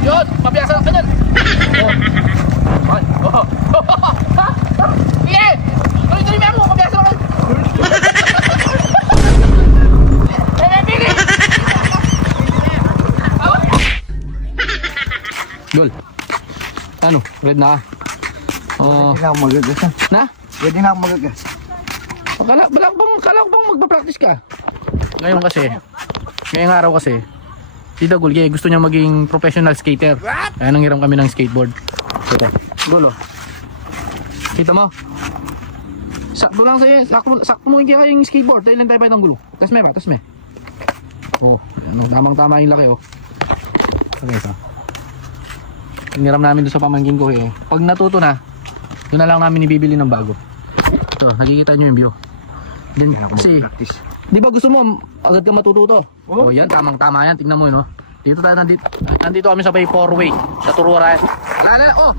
Yun, mabiyasa lang ka dyan. Sige! Tuloy-tuloy mo, mabiyasa lang ka. Dol, ano? Red na ka? Pwede na ako magagas. Na? Pwede na ako magagas. Kala ko bang magpa-practice ka? Ngayon ngayong araw kasi, si Dagul gusto niya maging professional skater. Kaya nanghiram kami ng skateboard. Gulo. Kita mo? Sakto lang sa'yo. Sakto mo yung skateboard. Dahil lang tayo ng gulo. Tas may. Oh, tamang-tama yung laki oh. Okay, so. Hiniram namin doon sa pamangkin ko eh. Pag natuto na, doon na lang namin ibibili ng bago. So, nakikita nyo yung view. Then, kasi, di ba gusto mo agad ka matututo? Oh, yan, tamang-tama yan. Tingnan mo yun, no? Dito tayo, nandito kami sa may 4-way sa Tururan. Oh,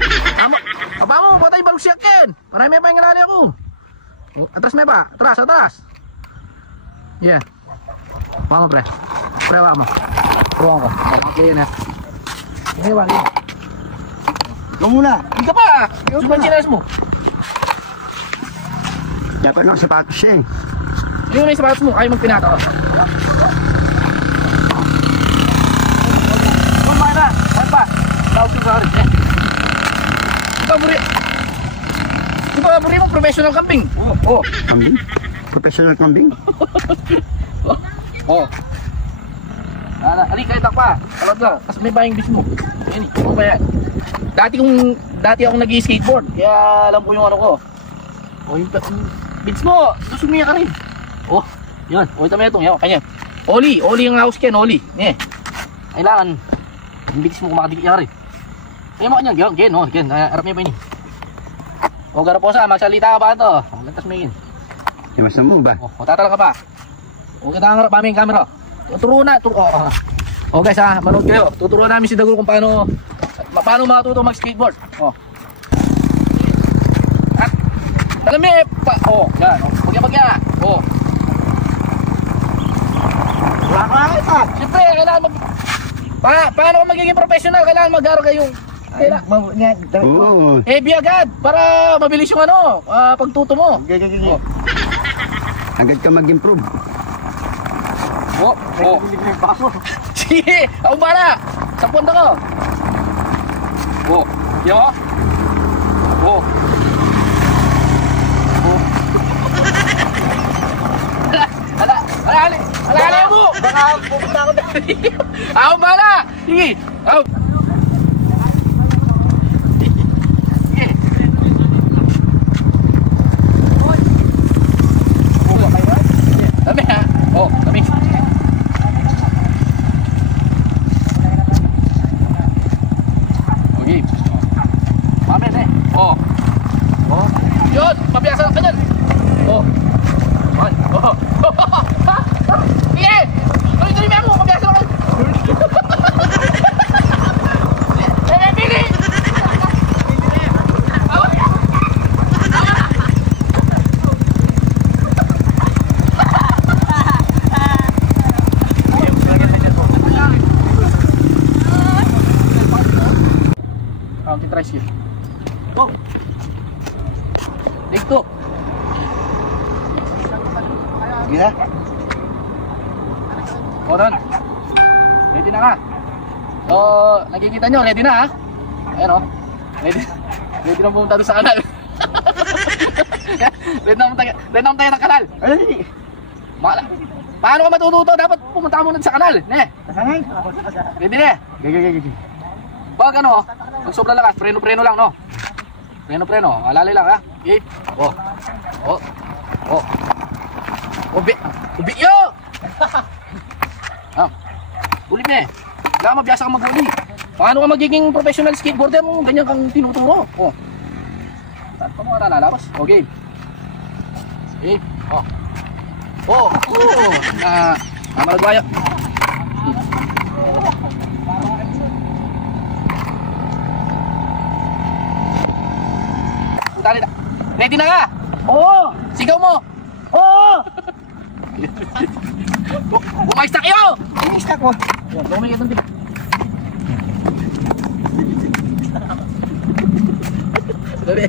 baba mo, patay balugsiyak yan. Marami pa yung nalali ako. Oh, atras may pa, atras. Yeah. Baka mo, pre. Baka mo. Turuan ko. Okay, yan, okay, baka. Ikaw muna. Hindi ka pa. Yung chinelas mo. Dapat lang sapatos siya eh. Yung may sapatos mo, ayaw magpinata ko. Kumain na. Kumain pa. Tawag yung karin. Di ba buri mo professional camping? Oo. Kambing? Professional kambing? Oo. Ali, kahit ako pa. Alam lang. Tapos may buying bis mo. Yan, ano ba yan? Dati akong nag-skateboard. Kaya alam ko yung ano ko. O yung bits mo. Susumiya ka rin. Oh, yun. O ito may itong. Yan, kanya. Oli yung house ken, Oli. Kailangan. Yung bits mo kumakadikit rin. Kaya mo kanya. Gen, oh. Gen. Harap niya pa yun. O Garaposa, magsalita ka pa ito. Lantas may yun. Mas na mo ba? O tatala ka pa. O kita ang harap namin yung camera. Tuturo na. O guys ha, manood kayo. Tuturuan namin si Dagul kung paano matuto mag-skateboard. O. At, alam mo yan. Pagya. O. Wala ka na ito. Siyempre, kailangan paano kung magiging professional, kailangan mag-aaral kayong heavy agad para mabilis yung pagtuto mo. Agad ka mag-improve. Sige, ako bala. Sa punta ko. Yo. Ala mo. Baka pupunta ako dito. Ako bala. Sige. Dami ha. Dami. Okay. Mamen Yun, mabiyasa lang ka dyan. Sige! Tuloy-tuloy mo, mabiyasa lang ka. Bili! Tricycle. Go! Take two. Sige na. Doon. Ready na ka. So, nakikita nyo, ready na ha. Ayan o. Ready na pumunta doon sa kanal. Ready na tayo ng kanal. Ay! Paano ka matututo? Dapat pumunta muna sa kanal. Ready na. Gagagagag. Pag pag sobra lakas, preno-preno lang, no? Preno-preno, alalay lang, ha? Okay? Ubi yo! Uli me. Kailangan mabiyasa kang mag-uli. Paano ka magiging professional skateboarder mo? Ganyan kang tinuturo. Saan pa mo lalabas? Okay. Malagwaya. Ready na ka? Oo! Sigaw mo! Oo! Umayos na kayo! Inis na ko. Yan, lumigit ng tip. Dali.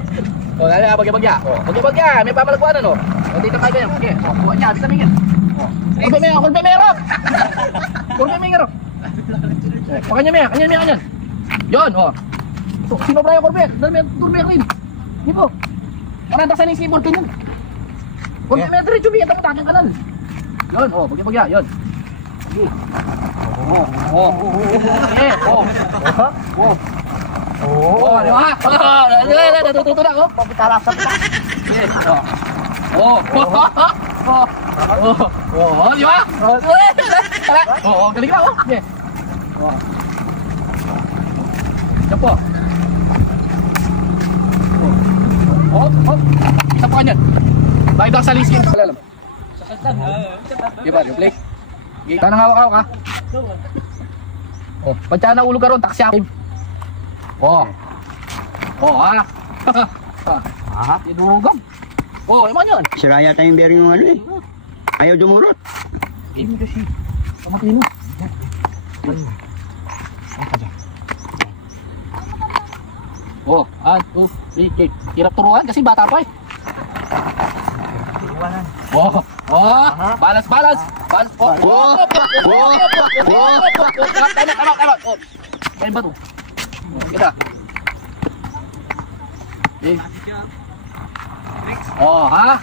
O, dali, bagya-bagya. O, bagya-bagya. May pamalagpuan, ano? O, dito kayo ganyan. Sige, o, kuha niya. Dito mingin. O, kurbe mero, kurbe mero! Kurbe mero. O, kanyan. Yun, o. So, sinobra yung kurbe. Dali, may kurbe rin. Di po. Parang sa ng skateboard kanyan. Kurbe mero, diretso biyan. Tapos takang kanan. Yun, o, bagya-bagya. Yun. Oh. Sige, oh. Oh. Oh, di ba? Natututo na ako. Pagkitalasap na. Sige. Oh. Oh, di ba? Oh, galing na ako. Sige. Yan po. Oh. Isa pa kanyan. Bakit ako sa liskin? Alam. Di ba, yung play? Tanang hawak-hawak ha. Oh, pansya na ulo ka ron, taksi ako. Oh, ha. Tinugam. Oh, eman yun. Sira yata yung bearing ng ano eh. Ayaw dumurot. Hindi kasi. Kamatino. Oh, 1, 2, 3, hirap turuan kasi bata pa eh. Oh, balance. Oh. Tama. Oh. Kain ba to? Kita. Eh. Oh, ha?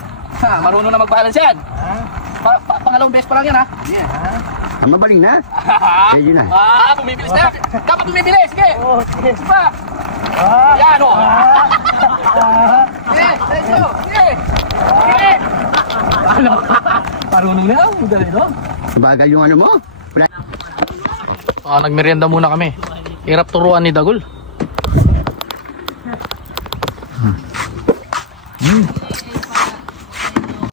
Marunong na mag-balance yan. Pangalawang beses pa lang yan, ha? Mabaling na. Ready na. Bumibilis na. Dapat bumibilis. Sige. Sige pa. Yan, oh. Sige, sige. Marunong na. Dali, no? Bagal yung ano mo. Nagmerienda muna kami. Hirap turuan ni Dagul.